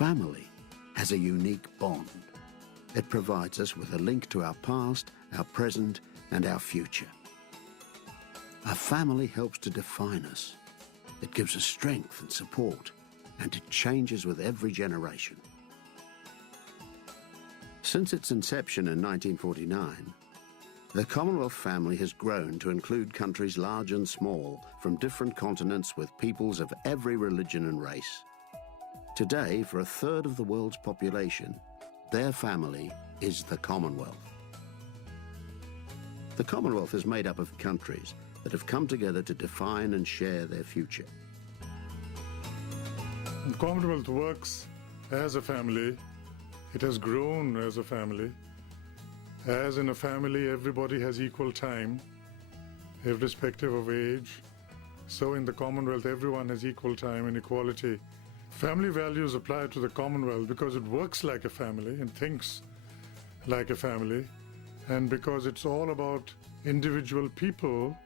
family has a unique bond. It provides us with a link to our past, our present, and our future. A family helps to define us. It gives us strength and support, and it changes with every generation. Since its inception in 1949, the Commonwealth family has grown to include countries large and small from different continents with peoples of every religion and race. Today, for a third of the world's population, their family is the Commonwealth. The Commonwealth is made up of countries that have come together to define and share their future. The Commonwealth works as a family. It has grown as a family. As in a family, everybody has equal time, irrespective of age. So in the Commonwealth, everyone has equal time and equality. Family values apply to the Commonwealth because it works like a family and thinks like a family, and because it's all about individual people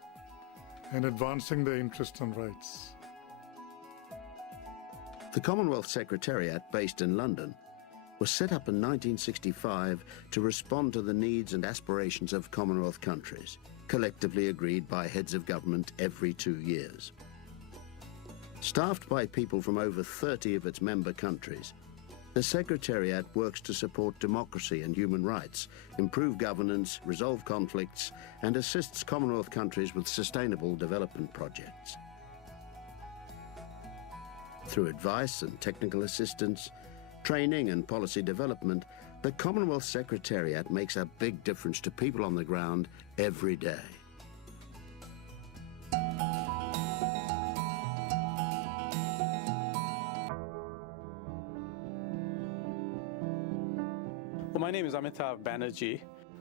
and advancing their interests and rights. The Commonwealth Secretariat, based in London, was set up in 1965 to respond to the needs and aspirations of Commonwealth countries, collectively agreed by heads of government every 2 years. Staffed by people from over 30 of its member countries, the Secretariat works to support democracy and human rights, improve governance, resolve conflicts, and assists Commonwealth countries with sustainable development projects. Through advice and technical assistance, training and policy development, the Commonwealth Secretariat makes a big difference to people on the ground every day. Well, my name is Amitav Banerjee.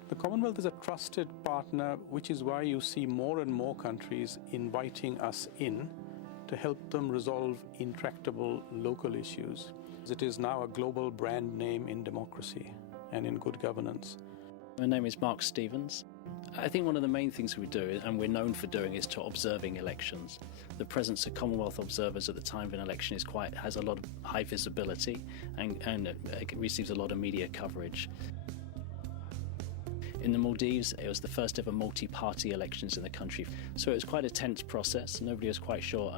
The Commonwealth is a trusted partner, which is why you see more and more countries inviting us in to help them resolve intractable local issues. It is now a global brand name in democracy and in good governance. My name is Mark Stevens. I think one of the main things we do, and we're known for doing, is to observing elections. The presence of Commonwealth observers at the time of an election has a lot of high visibility and it receives a lot of media coverage. In the Maldives, it was the first ever multi-party elections in the country. So it was quite a tense process. Nobody was quite sure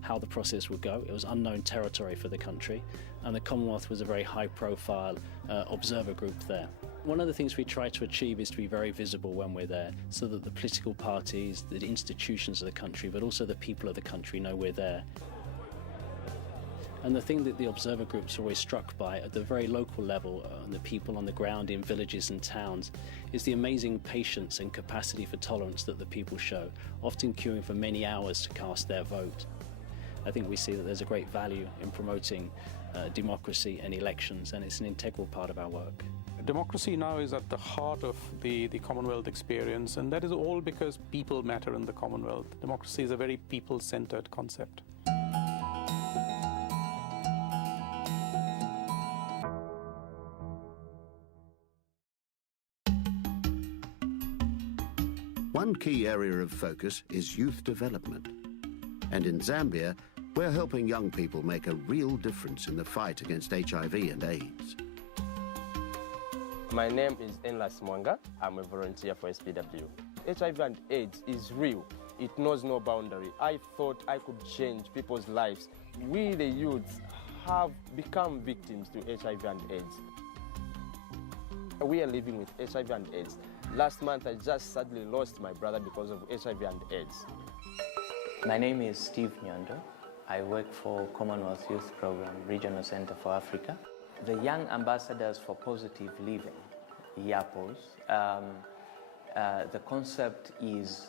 how the process would go. It was unknown territory for the country, and the Commonwealth was a very high-profile observer group there. One of the things we try to achieve is to be very visible when we're there, so that the political parties, the institutions of the country, but also the people of the country know we're there. And the thing that the observer groups are always struck by at the very local level, the people on the ground in villages and towns, is the amazing patience and capacity for tolerance that the people show, often queuing for many hours to cast their vote. I think we see that there's a great value in promoting democracy and elections, and it's an integral part of our work. Democracy now is at the heart of the Commonwealth experience, and that is all because people matter in the Commonwealth. Democracy is a very people-centered concept. One key area of focus is youth development. And in Zambia, we're helping young people make a real difference in the fight against HIV and AIDS. My name is Enlas Mwanga. I'm a volunteer for SPW. HIV and AIDS is real. It knows no boundary. I thought I could change people's lives. We, the youths, have become victims to HIV and AIDS. We are living with HIV and AIDS. Last month, I just sadly lost my brother because of HIV and AIDS. My name is Steve Nyondo. I work for Commonwealth Youth Program, Regional Center for Africa. The Young Ambassadors for Positive Living, YAPOs, the concept is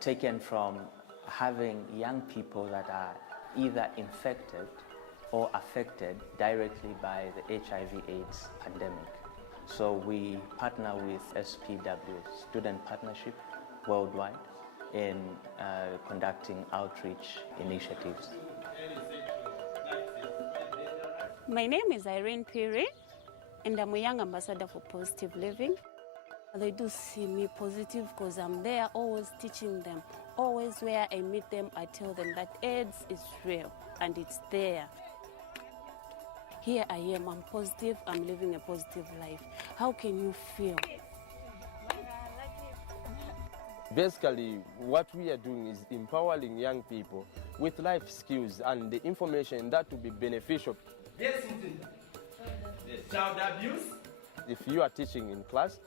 taken from having young people that are either infected or affected directly by the HIV/AIDS pandemic. So we partner with SPW, Student Partnership Worldwide, in conducting outreach initiatives. My name is Irene Piri, and I'm a young ambassador for Positive Living. They do see me positive because I'm there always teaching them. Always where I meet them, I tell them that AIDS is real and it's there. here I am, I'm positive, I'm living a positive life. How can you feel? Basically, what we are doing is empowering young people with life skills and the information that will be beneficial. Child abuse. If you are teaching in class,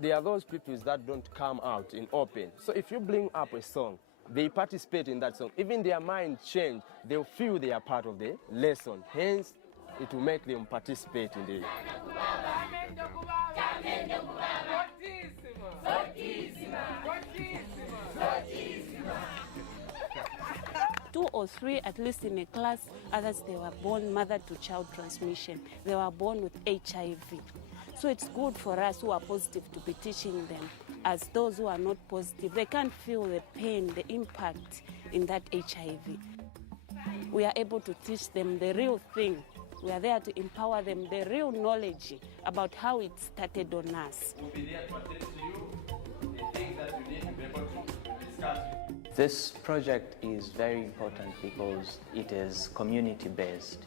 there are those people that don't come out in open. So if you bring up a song, they participate in that song. Even their mind change, they'll feel they are part of the lesson. Hence, it will make them participate in the... 2 or 3 at least in a class, others they were born mother-to-child transmission. They were born with HIV. So it's good for us who are positive to be teaching them. As those who are not positive, they can't feel the pain, the impact in that HIV. We are able to teach them the real thing. We are there to empower them, the real knowledge about how it started on us. We'll be there to attend to you, the things that you need to be able to discuss. This project is very important because it is community-based.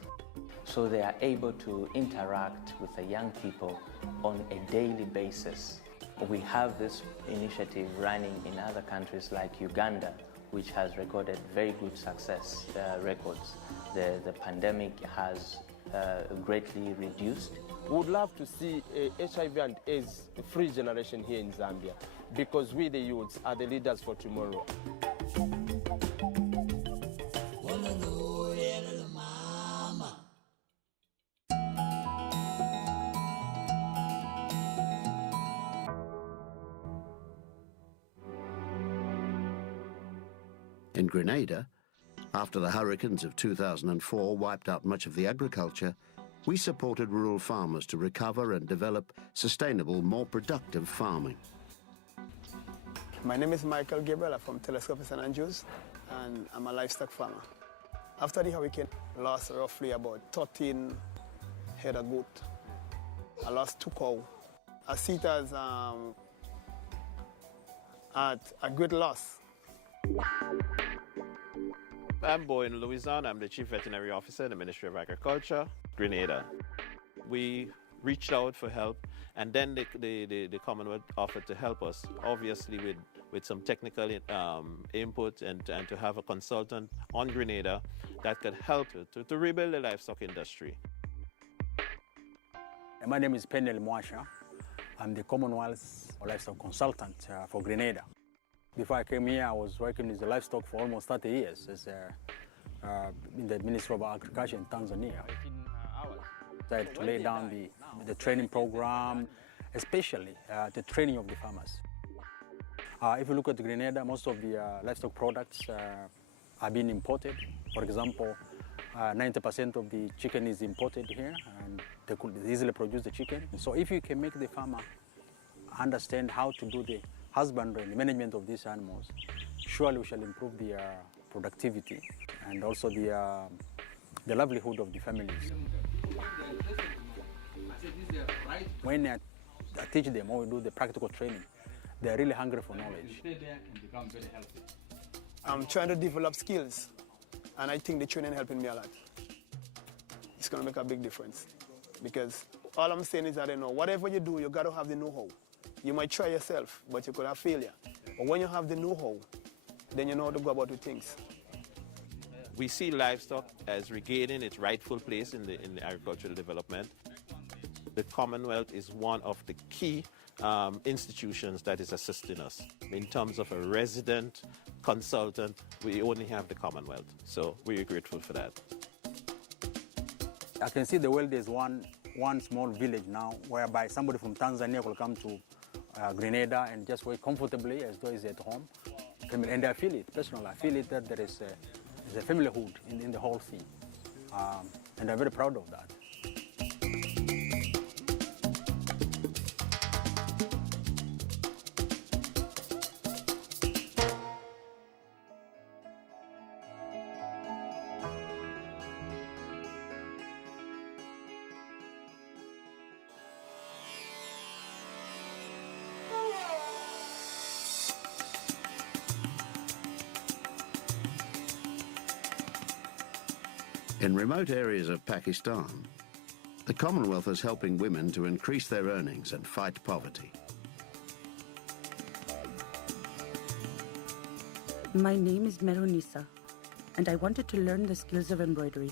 So they are able to interact with the young people on a daily basis. We have this initiative running in other countries like Uganda, which has recorded very good success records. The pandemic has greatly reduced. We would love to see a HIV and AIDS free generation here in Zambia because we, the youths, are the leaders for tomorrow. In Grenada, after the hurricanes of 2004 wiped out much of the agriculture, we supported rural farmers to recover and develop sustainable, more productive farming. My name is Michael Gabriel. I'm from Telescope St. Andrews, and I'm a livestock farmer. After the hurricane, I lost roughly about 13 head of goat. I lost 2 cows. I see it as a great loss. I'm born in Louisiana. I'm the Chief Veterinary Officer in the Ministry of Agriculture, Grenada. We reached out for help, and then the Commonwealth offered to help us, obviously with some technical input and to have a consultant on Grenada that could help to rebuild the livestock industry. My name is Penel Mwasha. I'm the Commonwealth livestock consultant for Grenada. Before I came here, I was working with the livestock for almost 30 years as in the Ministry of Agriculture in Tanzania. I had to lay down the training program, especially the training of the farmers. If you look at Grenada, most of the livestock products are being imported. For example, 90% of the chicken is imported here, and they could easily produce the chicken. So if you can make the farmer understand how to do the husbandry and the management of these animals, surely we shall improve the productivity and also the livelihood of the families. When I teach them or we do the practical training, they're really hungry for knowledge. I'm trying to develop skills, and I think the training helping me a lot. It's going to make a big difference because all I'm saying is that, whatever you do, you got to have the know-how. You might try yourself, but you could have failure. But when you have the know-how, then you know how to go about with things. We see livestock as regaining its rightful place in the agricultural development. The Commonwealth is one of the key institutions that is assisting us. In terms of a resident consultant, we only have the Commonwealth. So we're grateful for that. I can see the world is one small village now, whereby somebody from Tanzania will come to Grenada and just work comfortably as though he's at home. And I feel it, personally, I feel it that there is a familyhood in the whole thing. And I'm very proud of that. In remote areas of Pakistan, The Commonwealth is helping women to increase their earnings and fight poverty. My name is Meronisa, and I wanted to learn the skills of embroidery.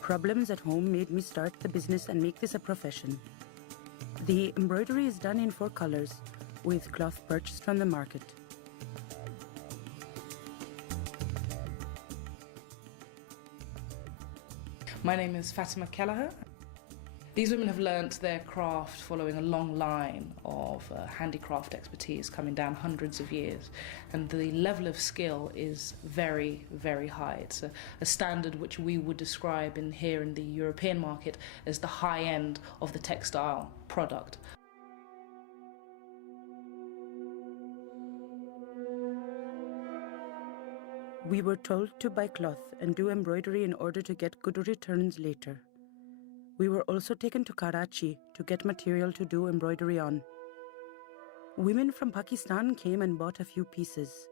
Problems at home made me start the business and make this a profession. The embroidery is done in 4 colors, with cloth purchased from the market. My name is Fatima Kelleher. These women have learnt their craft following a long line of handicraft expertise coming down hundreds of years, and the level of skill is very, very high. It's a standard which we would describe here in the European market as the high end of the textile product. We were told to buy cloth and do embroidery in order to get good returns later. We were also taken to Karachi to get material to do embroidery on. Women from Pakistan came and bought a few pieces.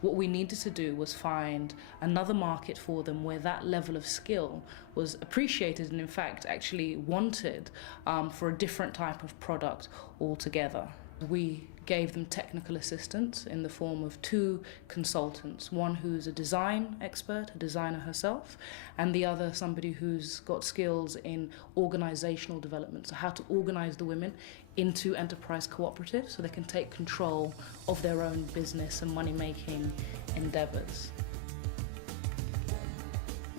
What we needed to do was find another market for them where that level of skill was appreciated and in fact actually wanted for a different type of product altogether. We gave them technical assistance in the form of 2 consultants, one who's a design expert, a designer herself, and the other somebody who's got skills in organizational development, so how to organize the women into enterprise cooperatives so they can take control of their own business and money-making endeavors.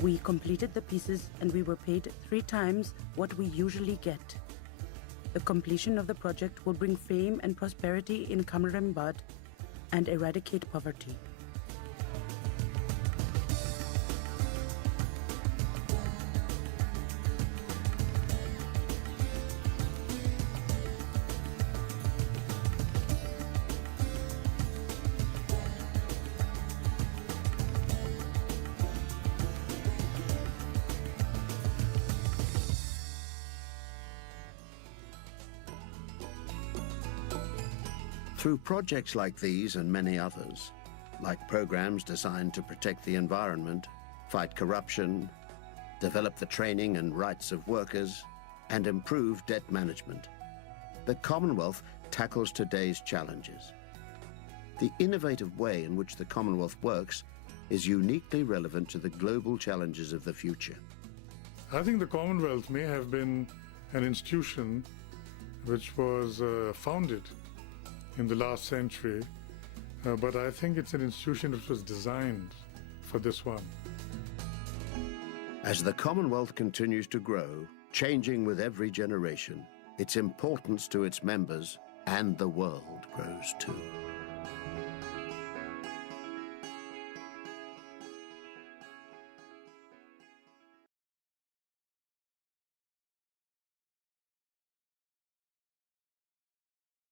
We completed the pieces and we were paid 3 times what we usually get. The completion of the project will bring fame and prosperity in Kamarambad and eradicate poverty. Through projects like these and many others, like programs designed to protect the environment, fight corruption, develop the training and rights of workers, and improve debt management, the Commonwealth tackles today's challenges. The innovative way in which the Commonwealth works is uniquely relevant to the global challenges of the future. I think the Commonwealth may have been an institution which was founded in the last century, but I think it's an institution which was designed for this one. As the Commonwealth continues to grow, changing with every generation, its importance to its members and the world grows too.